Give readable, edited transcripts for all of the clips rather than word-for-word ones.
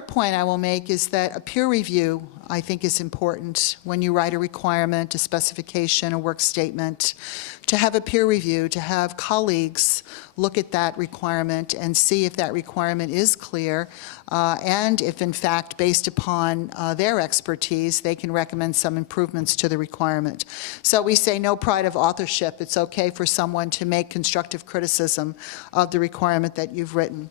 third point I will make is that a peer review, I think, is important when you write a requirement, a specification, a work statement, to have a peer review, to have colleagues look at that requirement and see if that requirement is clear, and if, in fact, based upon their expertise, they can recommend some improvements to the requirement. So we say no pride of authorship. It's okay for someone to make constructive criticism of the requirement that you've written.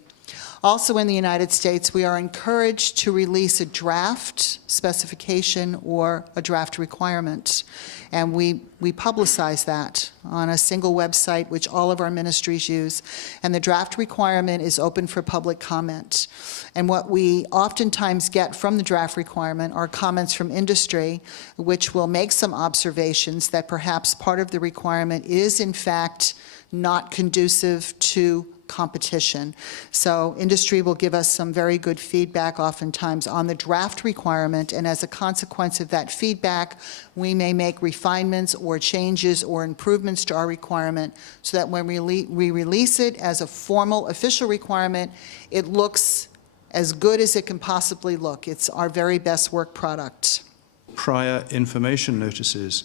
Also in the United States, we are encouraged to release a draft specification or a draft requirement. And we publicize that on a single website, which all of our ministries use. And the draft requirement is open for public comment. And what we oftentimes get from the draft requirement are comments from industry, which will make some observations that perhaps part of the requirement is, in fact, not conducive to competition. So industry will give us some very good feedback oftentimes on the draft requirement, and as a consequence of that feedback, we may make refinements or changes or improvements to our requirement so that when we release it as a formal official requirement, it looks as good as it can possibly look. It's our very best work product. Prior information notices.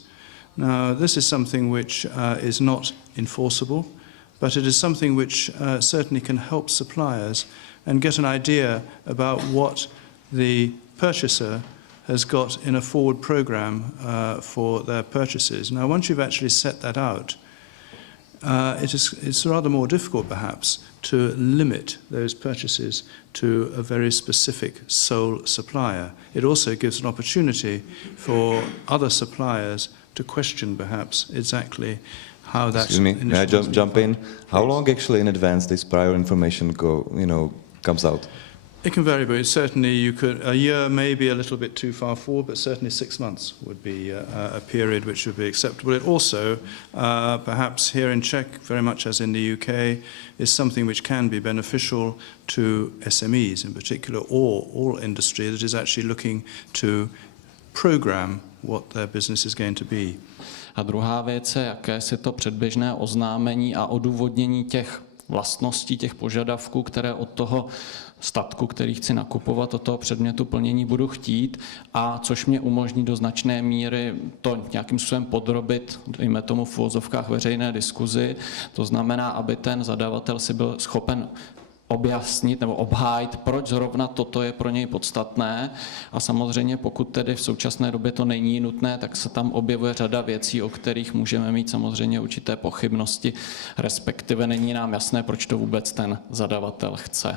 Now, this is something which is not enforceable, but it is something which certainly can help suppliers and get an idea about what the purchaser has got in a forward program for their purchases. Now, once you've actually set that out, it's rather more difficult, perhaps, to limit those purchases to a very specific sole supplier. It also gives an opportunity for other suppliers to question, perhaps, exactly how that's... Excuse me, may I jump in? How long actually in advance this prior information comes out? It can vary, but certainly a year may be a little bit too far forward, but certainly 6 months would be a period which would be acceptable. It also, perhaps here in Czech, very much as in the UK, is something which can be beneficial to SMEs in particular, or all industry that is actually looking to program what their business is going to be. A druhá věc je jakési to předběžné oznámení a odůvodnění těch vlastností, těch požadavků, které od toho statku, který chci nakupovat, od toho předmětu plnění budu chtít, a což mě umožní do značné míry to nějakým způsobem podrobit, dejme tomu v uvozovkách, veřejné diskuzi. To znamená, aby ten zadavatel si byl schopen objasnit nebo obhájit, proč zrovna toto je pro něj podstatné. A samozřejmě, pokud tedy v současné době to není nutné, tak se tam objevuje řada věcí, o kterých můžeme mít samozřejmě určité pochybnosti, respektive není nám jasné, proč to vůbec ten zadavatel chce.